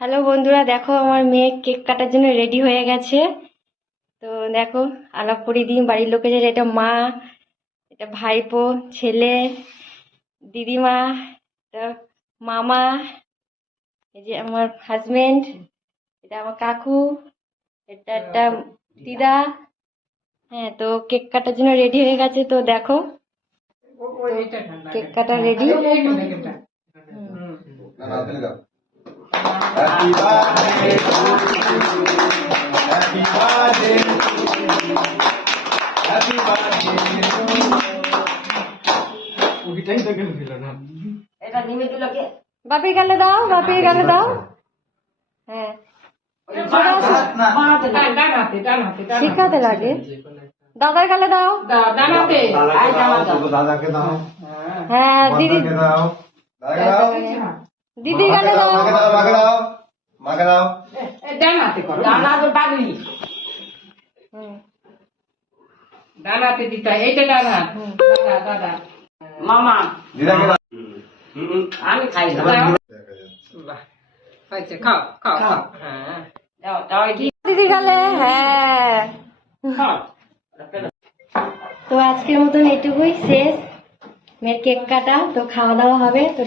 Hello বন্ধুরা, দেখো আমার মেয়ে কেক কাটার জন্য রেডি হয়ে গেছে। তো দেখো, আলাপ করিয়ে দিই বাড়ির লোকেদের। এটা মা, এটা ভাইপো, ছেলে, দিদিমা, এটা মামা, এই যে আমার হাজবেন্ড, এটা আমার কাকু, এটা একটা দিদা। হ্যাঁ, তো কেক কাটার জন্য রেডি হয়ে গেছে। তো দেখো, কেক কাটা ready. Happy birthday to you. Happy birthday to you. Happy birthday to you. ওইটাই তো কেন দিল না? এটা নিমে দিল কে? বাপির গালে দাও, বাপির গালে দাও। হ্যাঁ, শিখাতে লাগে। দাদার গালে দাও। দাদাকে দাও। হ্যাঁ, দিদি দাও। দাদাকে দাও। দিদির গালে দাও। মাকে দাও। মাকে দাও। ডানাতে দিতে হয়, এইটা ডানা। দাদা দাদা মামা দিদাকে দাও। আমি খাই না। বাহ, হয়েছে, খাও খাও খাও। হ্যাঁ, দাও দাও এটি দিদির গালে। হ্যাঁ, খাও। তো আজকের মতন এটুকুই শেষ মেয়ের কেক কাটা। তো খাওয়া দাওয়া হবে। তো